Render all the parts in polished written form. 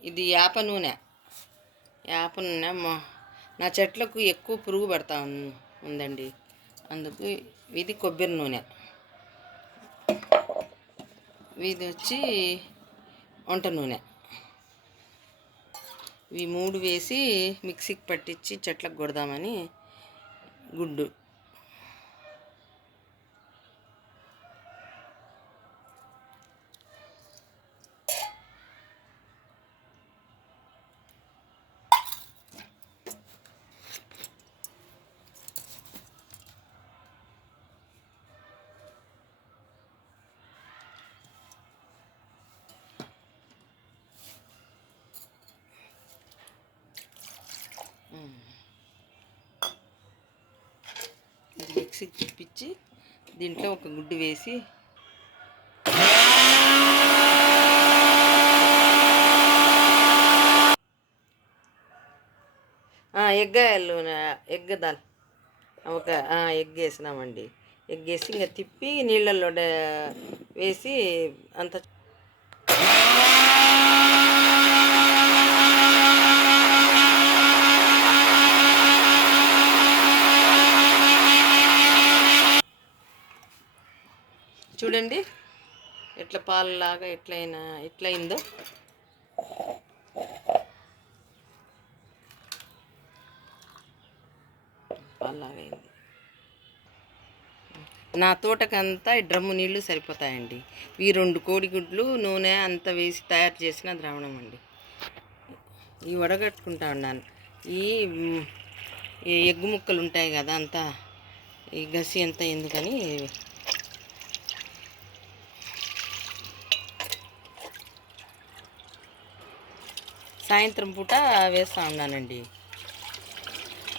ఇది యాప నూనె. యాప నూనె నా చెట్లకు ఎక్కువ పురుగు పడతా ఉందండి, అందుకు ఇది కొబ్బరి నూనె. ఇది వచ్చి వంట నూనె. ఇవి 3 వేసి మిక్సీకి పట్టించి చెట్లకు కొడదామని గుడ్డు. ఇది మిక్సీకి తిప్పించి దీంట్లో ఒక గుడ్డు వేసి ఎగ్ దాల్ ఒక ఎగ్ వేసినామండి. ఎగ్ వేసి ఇంకా తిప్పి నీళ్ళల్లో వేసి అంత చూడండి ఎట్లా పాలలాగా ఎట్లయిందో. పాలలాగా అయింది. నా తోటకంతా ఈ డ్రమ్ము నీళ్ళు సరిపోతాయండి. ఈ 2 కోడిగుడ్లు నూనె అంతా వేసి తయారు చేసిన ద్రావణం అండి. ఇవి వడగట్టుకుంటా ఉన్నాను. ఈ ఎగ్గు ముక్కలు ఉంటాయి కదా, అంతా ఈ గసి అంతా ఎందుకని సాయంత్రం పూట వేస్తూ ఉన్నానండి.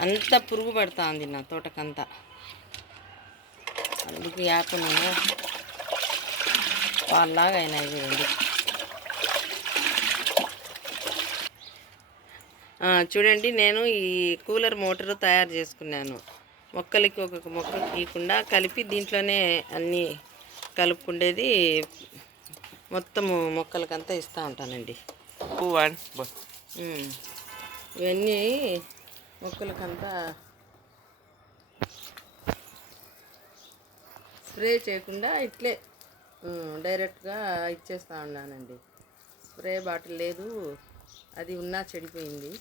అంత పురుగు పడుతూ ఉంది నా తోటకంతా, అందుకు యాప నూనె పాల్లాగా అయినాయి చూడండి. చూడండి, నేను ఈ కూలర్ మోటారు తయారు చేసుకున్నాను. మొక్కలకి ఒక్కొక్క మొక్క తీయకుండా కలిపి దీంట్లోనే అన్నీ కలుపుకుండేది. మొత్తము మొక్కలకంతా ఇస్తూ ఉంటానండి. ఇవన్నీ మొక్కలకంతా స్ప్రే చేయకుండా ఇట్లే డైరెక్ట్గా ఇచ్చేస్తూ ఉన్నానండి. స్ప్రే బాటిల్ లేదు, అది ఉన్నా చెడిపోయింది.